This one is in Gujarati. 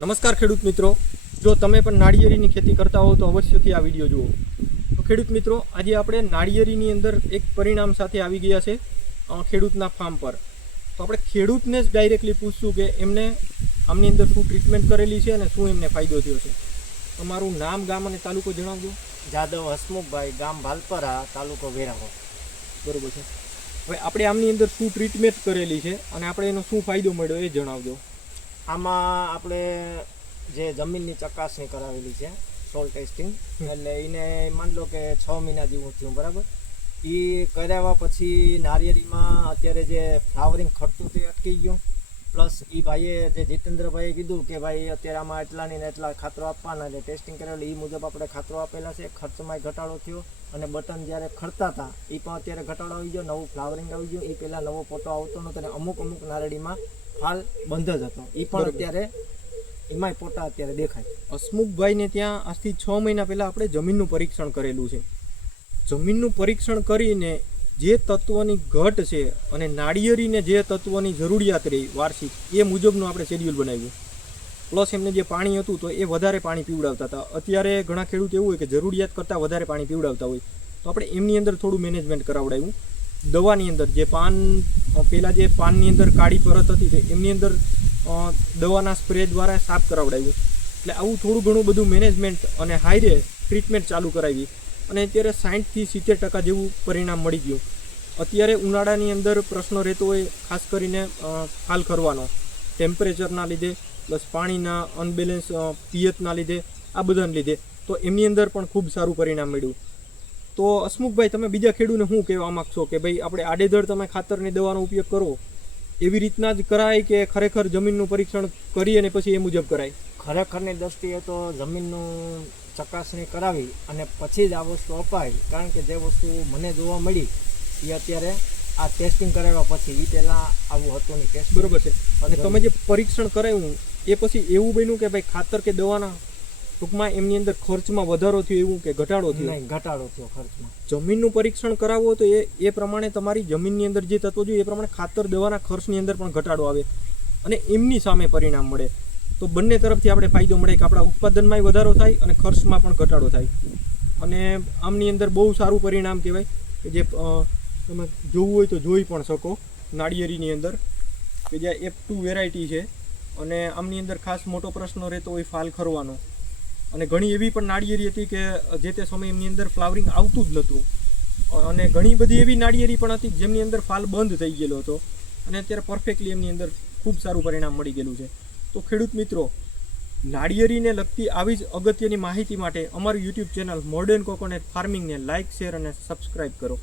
નમસ્કાર ખેડૂત મિત્રો, જો તમે પણ નાળિયેરીની ખેતી કરતા હો તો અવશ્યથી આ વિડીયો જુઓ. તો ખેડૂત મિત્રો, આજે આપણે નાળિયેરીની અંદર એક પરિણામ સાથે આવી ગયા છે ખેડૂતના ફાર્મ પર. તો આપણે ખેડૂતને જ ડાયરેક્ટલી પૂછશું કે એમને આમની અંદર શું ટ્રીટમેન્ટ કરેલી છે અને શું એમને ફાયદો થયો છે. તમારું નામ, ગામ અને તાલુકો જણાવજો. જાદવ હસમુખભાઈ, ગામ ભાલપરા, તાલુકો વેરાવળ. બરોબર છે. હવે આપણે આમની અંદર શું ટ્રીટમેન્ટ કરેલી છે અને આપણે એનો શું ફાયદો મળ્યો એ જણાવજો. આમાં આપણે જે જમીનની ચકાસણી કરાવેલી છે, સોલ ટેસ્ટિંગ, એટલે એને માન લો કે 6 મહિના જેવું થયું, બરાબર. એ કરાવ્યા પછી નારિયેળીમાં અત્યારે જે ફ્લાવરિંગ ખરતું તે અટકી ગયું. પ્લસ એ ભાઈએ જે જીતેન્દ્રભાઈએ કીધું કે ભાઈ અત્યારે આમાં એટલાની ને એટલા ખાતરો આપવાના છે, ટેસ્ટિંગ કરેલું એ મુજબ આપણે ખાતરો આપેલા છે. ખર્ચમાં ઘટાડો થયો અને બટન જ્યારે ખરતા હતા એ પણ અત્યારે ઘટાડો આવી ગયો, નવું ફ્લાવરિંગ આવી ગયું. એ પહેલાં નવો ફોટો આવતો નહોતો અને અમુક નારિયેળીમાં હાલ બંધ જ હતો, એ પણ અત્યારે એમાંય ફોટા અત્યારે દેખાય. હસમુખભાઈને ત્યાં આજથી 6 મહિના પહેલાં આપણે જમીનનું પરીક્ષણ કરેલું છે. જમીનનું પરીક્ષણ કરીને જે તત્વોની ઘટ છે અને નાળિયેરીને જે તત્વોની જરૂરિયાત રહી વાર્ષિક, એ મુજબનું આપણે શેડ્યુલ બનાવ્યું. પ્લસ એમને જે પાણી હતું તો એ વધારે પાણી પીવડાવતા હતા. અત્યારે ઘણા ખેડૂત એવું હોય કે જરૂરિયાત કરતાં વધારે પાણી પીવડાવતા હોય, તો આપણે એમની અંદર થોડું મેનેજમેન્ટ કરાવડાવ્યું. દવાની અંદર જે પહેલાં જે પાનની અંદર કાળી પરત હતી તો એમની અંદર દવાના સ્પ્રે દ્વારા સાફ કરાવડાવ્યું. એટલે આવું થોડું ઘણું બધું મેનેજમેન્ટ અને હાઈરે ટ્રીટમેન્ટ ચાલુ કરાવી અને અત્યારે 60 થી 70% જેવું પરિણામ મળી ગયું. અત્યારે ઉનાળાની અંદર પ્રશ્ન રહેતો હોય ખાસ કરીને ફાલ ખરવાનો, ટેમ્પરેચરના લીધે પ્લસ પાણીના અનબેલેન્સ પિયતના લીધે, આ બધાને લીધે, તો એમની અંદર પણ ખૂબ સારું પરિણામ મળ્યું. તો હસમુખભાઈ, તમે બીજા ખેડૂતને શું કહેવા માગશો કે ભાઈ આપણે આડેધડ તમે ખાતરની દવાનો ઉપયોગ કરો એવી રીતના જ કરાય કે ખરેખર જમીનનું પરીક્ષણ કરી અને પછી એ મુજબ કરાય? ખરેખરની દ્રષ્ટિએ તો જમીનનું ચકાસણી કરાવી અને પછી જ આ વસ્તુ અપાય. કારણ કે જે વસ્તુ મને જોવા મળી એ અત્યારે આ ટેસ્ટિંગ કરાવ્યા પછી, એ પહેલાં આવું હતું નહીં ટેસ્ટ. બરોબર છે. અને તમે જે પરીક્ષણ કરાવ્યું એ પછી એવું બન્યું કે ભાઈ ખાતર કે દવાના ટૂંકમાં એમની અંદર ખર્ચમાં વધારો થયો એવું કે ઘટાડો થયો? નહીં, ઘટાડો થયો ખર્ચમાં. જમીનનું પરીક્ષણ કરાવવો તો એ પ્રમાણે તમારી જમીનની અંદર જે તત્વો જોઈએ એ પ્રમાણે ખાતર દવાના ખર્ચની અંદર પણ ઘટાડો આવે અને એમની સામે પરિણામ મળે. તો બંને તરફથી આપણે ફાયદો મળે કે આપણા ઉત્પાદનમાંય વધારો થાય અને ખર્ચમાં પણ ઘટાડો થાય. અને આમની અંદર બહુ સારું પરિણામ કહેવાય કે જે તમે જોવું હોય તો જોઈ પણ શકો. નાળિયેરીની અંદર કે જ્યાં F2 વેરાયટી છે અને આમની અંદર ખાસ મોટો પ્રશ્ન રહેતો હોય ફાલ ખરવાનો. અને ઘણી એવી પણ નાળિયેરી હતી કે જે તે સમય એમની અંદર ફ્લાવરિંગ આવતું જ નહોતું. અને ઘણી બધી એવી નાળિયેરી પણ હતી જેમની અંદર ફાલ બંધ થઈ ગયેલો હતો અને અત્યારે પરફેક્ટલી એમની અંદર ખૂબ સારું પરિણામ મળી ગયેલું છે. તો ખેડૂત મિત્રો, નાળિયેરીને લગતી આવી જ અગત્યની માહિતી માટે અમારું YouTube ચેનલ મોડર્ન કોકોનટ ફાર્મિંગને લાઇક, શેર અને સબસ્ક્રાઈબ કરો.